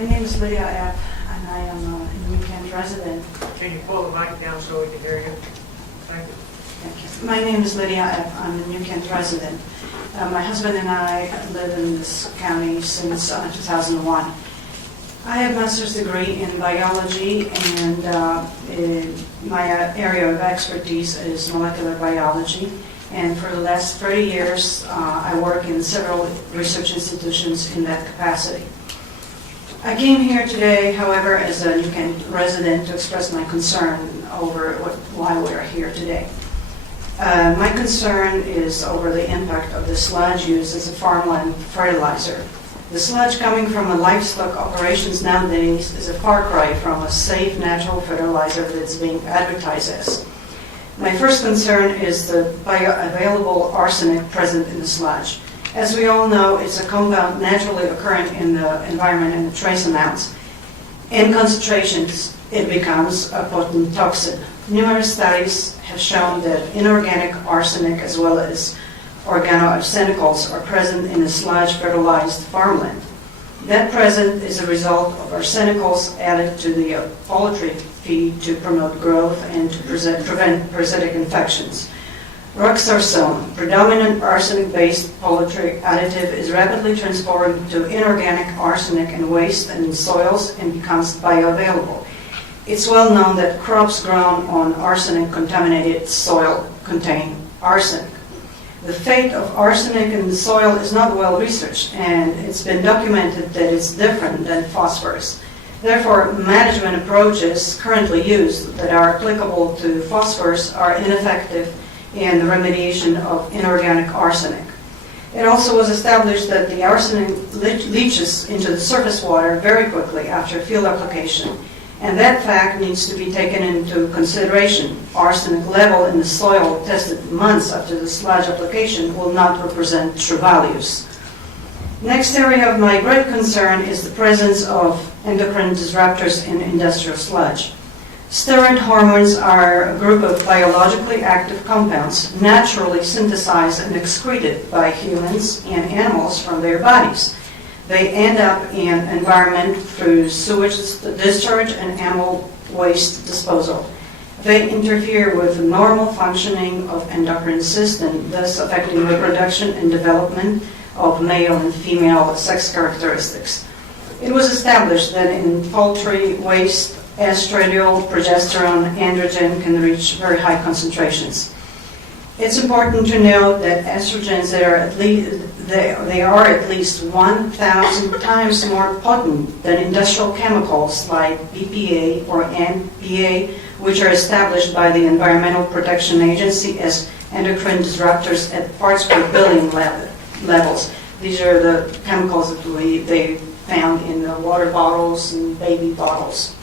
My name is Lydia Epp, and I am a New Kent resident. Can you pull the mic down so we can hear you? Thank you. Thank you. My name is Lydia Epp. I'm a New Kent resident. My husband and I live in this county since 2001. I have a master's degree in biology, and my area of expertise is molecular biology. And for the last 30 years, I work in several research institutions in that capacity. I came here today, however, as a New Kent resident to express my concern over why we are here today. My concern is over the impact of the sludge used as a farmland fertilizer. The sludge coming from livestock operations nowadays is a far cry from a safe natural fertilizer that's being advertised as. My first concern is the bioavailable arsenic present in the sludge. As we all know, it's a compound naturally occurring in the environment in trace amounts. In concentrations, it becomes a potent toxin. Numerous studies have shown that inorganic arsenic as well as organoarsenicals are present in the sludge-fertilized farmland. That present is a result of arsenicals added to the poultry feed to promote growth and to prevent parasitic infections. Roxarsone, predominant arsenic-based poultry additive, is rapidly transformed to inorganic arsenic in waste and in soils and becomes bioavailable. It's well known that crops grown on arsenic-contaminated soil contain arsenic. The fate of arsenic in the soil is not well researched, and it's been documented that it's different than phosphorus. Therefore, management approaches currently used that are applicable to phosphorus are ineffective in the remediation of inorganic arsenic. It also was established that the arsenic leaches into the surface water very quickly after field application, and that fact needs to be taken into consideration. Arsenic level in the soil tested months after the sludge application will not represent true values. Next area of my great concern is the presence of endocrine disruptors in industrial sludge. Steroid hormones are a group of biologically active compounds naturally synthesized and excreted by humans and animals from their bodies. They end up in environment through sewage discharge and animal waste disposal. They interfere with the normal functioning of endocrine system, thus affecting reproduction and development of male and female sex characteristics. It was established that in poultry waste, estradiol, progesterone, androgen can reach very high concentrations. It's important to note that estrogens are at least 1,000 times more potent than industrial chemicals like BPA or NPA, which are established by the Environmental Protection Agency as endocrine disruptors at parts per billion levels. These are the chemicals that they found in the water bottles and baby bottles.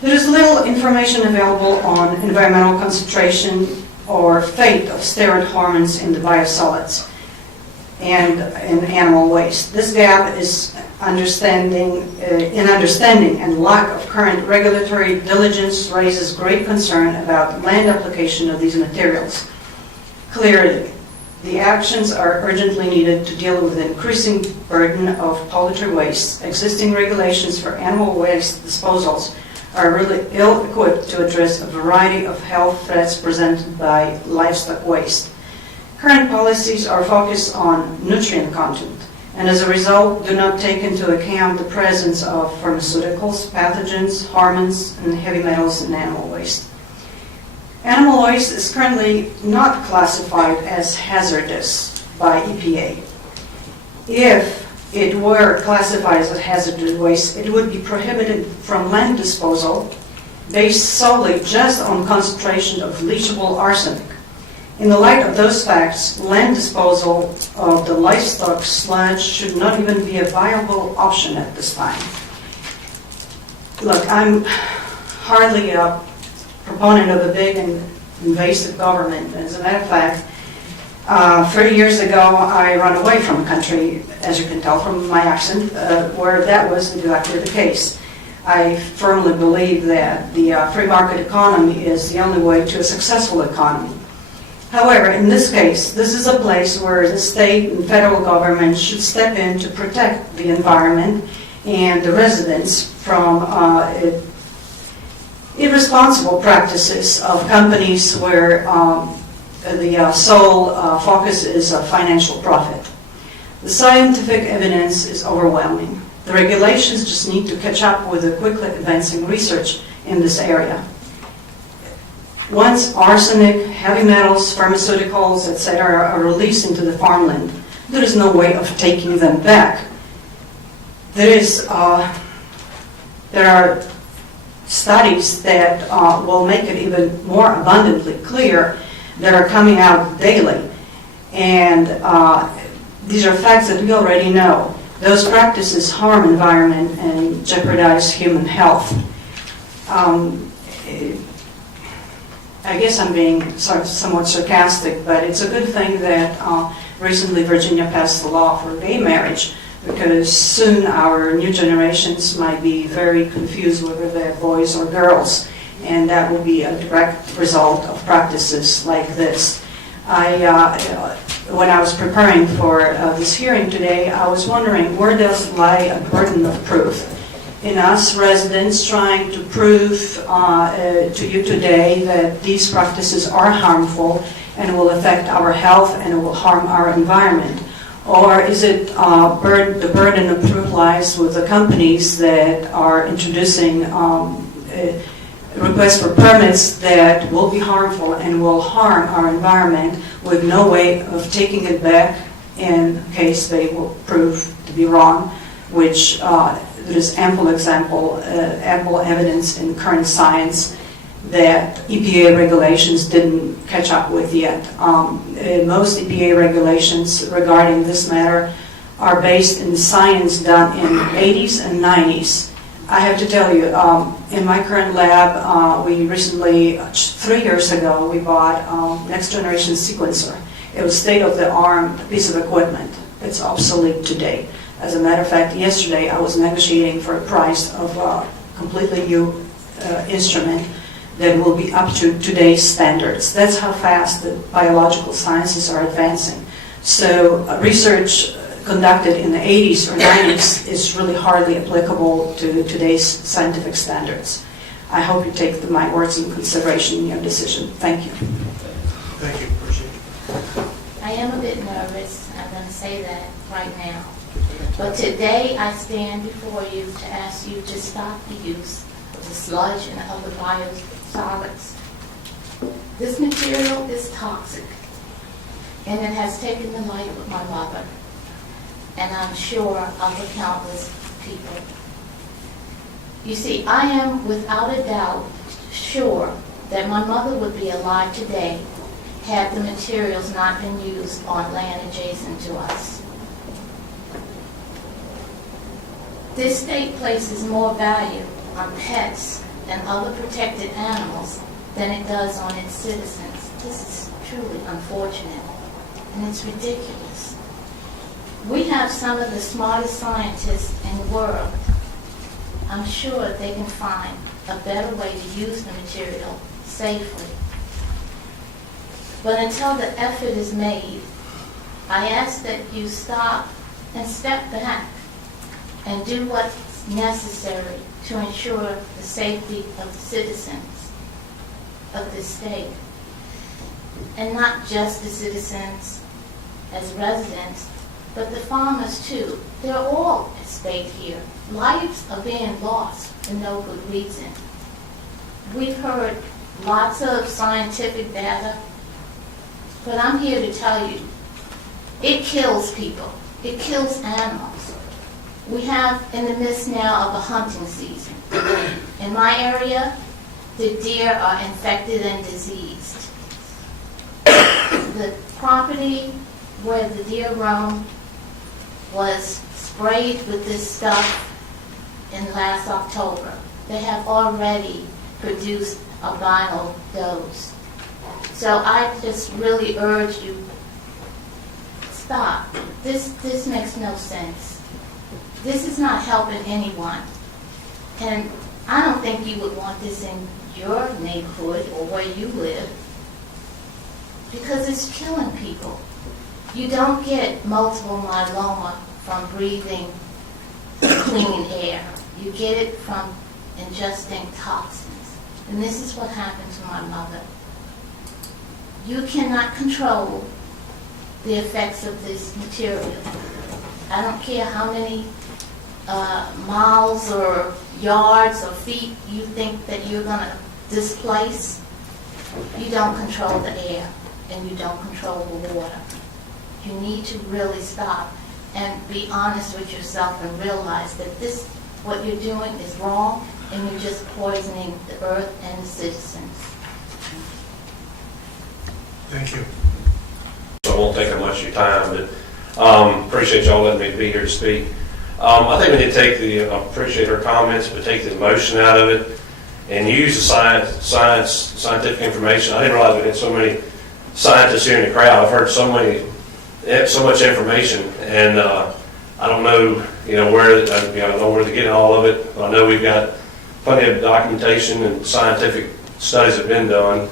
There is little information available on environmental concentration or fate of steroid hormones in the biosolids and in animal waste. This gap is understanding and lack of current regulatory diligence raises great concern about land application of these materials. Clearly, the actions are urgently needed to deal with the increasing burden of poultry waste. Existing regulations for animal waste disposals are really ill-equipped to address a variety of health threats presented by livestock waste. Current policies are focused on nutrient content, and as a result do not take into account the presence of pharmaceuticals, pathogens, hormones, and heavy metals in animal waste. Animal waste is currently not classified as hazardous by EPA. If it were classified as hazardous waste, it would be prohibited from land disposal based solely just on concentration of leachable arsenic. In the light of those facts, land disposal of the livestock sludge should not even be a viable option at this time. Look, I'm hardly a proponent of a big and invasive government. As a matter of fact, 30 years ago, I ran away from the country, as you can tell from my accent, where that was exactly the case. I firmly believe that the free market economy is the only way to a successful economy. However, in this case, this is a place where the state and federal government should step in to protect the environment and the residents from irresponsible practices of companies where the sole focus is financial profit. The scientific evidence is overwhelming. The regulations just need to catch up with the quickly advancing research in this area. Once arsenic, heavy metals, pharmaceuticals, etc. are released into the farmland, there is no way of taking them back. There are studies that will make it even more abundantly clear that are coming out daily. And these are facts that we already know. Those practices harm environment and jeopardize human health. I guess I'm being somewhat sarcastic, but it's a good thing that recently Virginia passed the law for gay marriage, because soon our new generations might be very confused whether they're boys or girls, and that will be a direct result of practices like this. When I was preparing for this hearing today, I was wondering, where does lie a burden of proof? In us residents trying to prove to you today that these practices are harmful and will affect our health and will harm our environment? Or is it the burden of proof lies with the companies that are introducing requests for permits that will be harmful and will harm our environment with no way of taking it back in case they will prove to be wrong, which there is ample evidence in current science that EPA regulations didn't catch up with yet. Most EPA regulations regarding this matter are based in science done in the 80s and 90s. I have to tell you, in my current lab, we recently, 3 years ago, we bought next generation sequencer. It was state-of-the-art piece of equipment. It's obsolete today. As a matter of fact, yesterday I was negotiating for a price of a completely new instrument that will be up to today's standards. That's how fast the biological sciences are advancing. So research conducted in the 80s or 90s is really hardly applicable to today's scientific standards. I hope you take my words in consideration in your decision. Thank you. Thank you. Appreciate it. I am a bit nervous. I'm going to say that right now. But today I stand before you to ask you to stop the use of the sludge and other biosolids. This material is toxic, and it has taken the life of my mother, and I'm sure of countless people. You see, I am without a doubt sure that my mother would be alive today had the materials not been used on land adjacent to us. This state places more value on pets and other protected animals than it does on its citizens. This is truly unfortunate, and it's ridiculous. We have some of the smartest scientists in the world. I'm sure they can find a better way to use the material safely. But until the effort is made, I ask that you stop and step back and do what's necessary to ensure the safety of the citizens of this state. And not just the citizens as residents, but the farmers too. They're all at stake here. Lives are being lost for no good reason. We've heard lots of scientific data, but I'm here to tell you, it kills people. It kills animals. We have in the midst now of a hunting season. In my area, the deer are infected and diseased. The property where the deer roam was sprayed with this stuff in last October. They have already produced albino does. So I just really urge you, stop. This makes no sense. This is not helping anyone. And I don't think you would want this in your neighborhood or where you live, because it's killing people. You don't get multiple myeloma from breathing clean air. You get it from ingesting toxins. And this is what happened to my mother. You cannot control the effects of this material. I don't care how many miles or yards or feet you think that you're going to displace. You don't control the air and you don't control the water. You need to really stop and be honest with yourself and realize that this, what you're doing is wrong and you're just poisoning the earth and the citizens. Thank you. I won't take up much of your time, but appreciate y'all letting me be here to speak. I think we need to take I appreciate her comments, but take the emotion out of it and use the scientific information. I didn't realize we had so many scientists here in the crowd. I've heard so much information, and I don't know, where I don't know where to get all of it. But I know we've got plenty of documentation and scientific studies have been done.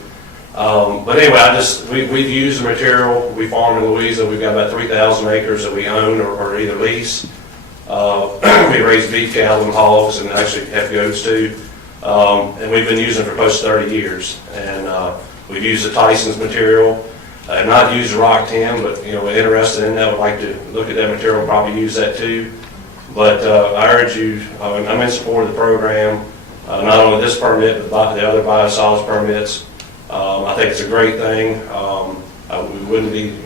But anyway, we've used the material. We farm in Louisa. We've got about 3,000 acres that we own or either lease. We raise beef, cattle, and hogs, and actually have goats too. And we've been using it for close to 30 years. And we've used the Tyson's material. I've not used the rock tin, but we're interested in that. Would like to look at that material and probably use that too. But I urge you, I'm in support of the program, not only this permit, but the other biosolids permits. I think it's a great thing.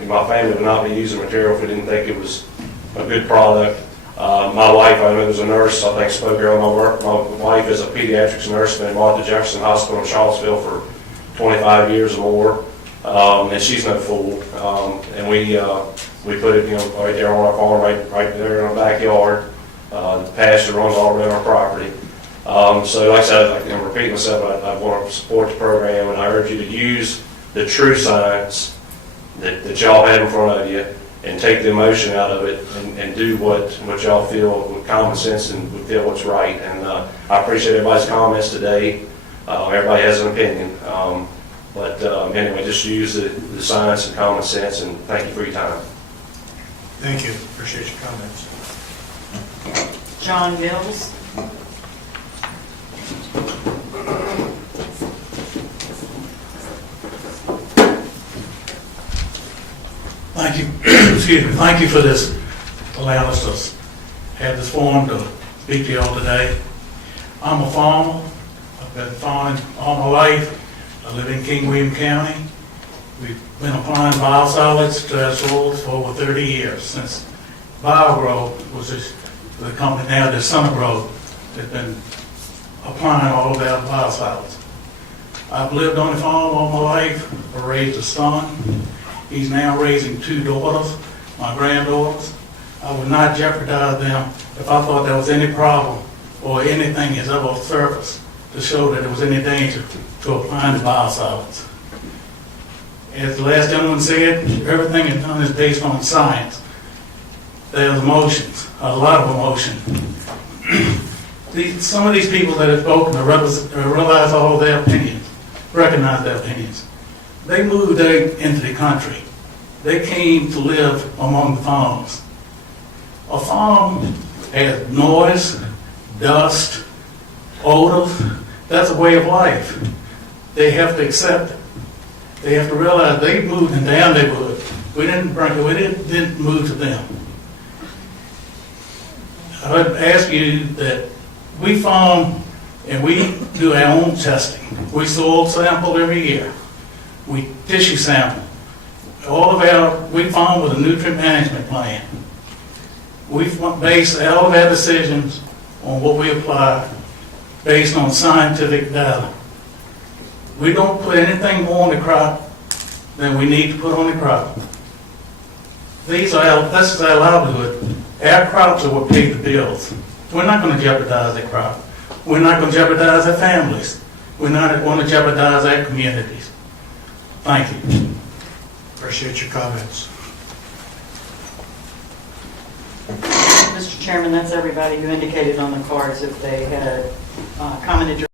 My family would not be using material if we didn't think it was a good product. My wife, I know, was a nurse, I think spoke earlier. My wife is a pediatrics nurse, been involved at Jefferson Hospital in Charlottesville for 25 years or more, and she's no fool. And we put it, right there on our farm, right there in our backyard. The pasture runs all around our property. So like I said, I'm repeating myself, but I want to support the program, and I urge you to use the true science that y'all have in front of you and take the emotion out of it and do what y'all feel with common sense and feel what's right. And I appreciate everybody's comments today. Everybody has an opinion. But anyway, just use the science and common sense, and thank you for your time. Thank you. Appreciate your comments. John Mills. Thank you. Excuse me. Thank you for this, allowing us to have this forum to speak to you all today. I'm a farmer. I've been farming all my life. I live in King William County. We've been applying biosolids to our soils for over 30 years. Since BioGrow was the company now, the Synagro, has been applying all of our biosolids. I've lived on the farm all my life. I raised a son. He's now raising 2 daughters, my granddaughters. I would not jeopardize them if I thought there was any problem or anything has ever surfaced to show that there was any danger to applying the biosolids. As the last gentleman said, everything is done is based on science. There's emotions, a lot of emotion. Some of these people that have spoken realize all their opinions, recognize their opinions. They moved into the country. They came to live among the farms. A farm has noise, dust, odors. That's a way of life. They have to accept it. They have to realize they moved into our neighborhood. We didn't move to them. I would ask you that we farm and we do our own testing. We soil sample every year. We tissue sample. We farm with a nutrient management plan. We base all of our decisions on what we apply based on scientific data. We don't put anything more on the crop than we need to put on the crop. This is our livelihood. Our crops are what pay the bills. We're not going to jeopardize the crop. We're not going to jeopardize our families. We're not going to jeopardize our communities. Thank you. Appreciate your comments. Mr. Chairman, that's everybody who indicated on the cards if they had commented.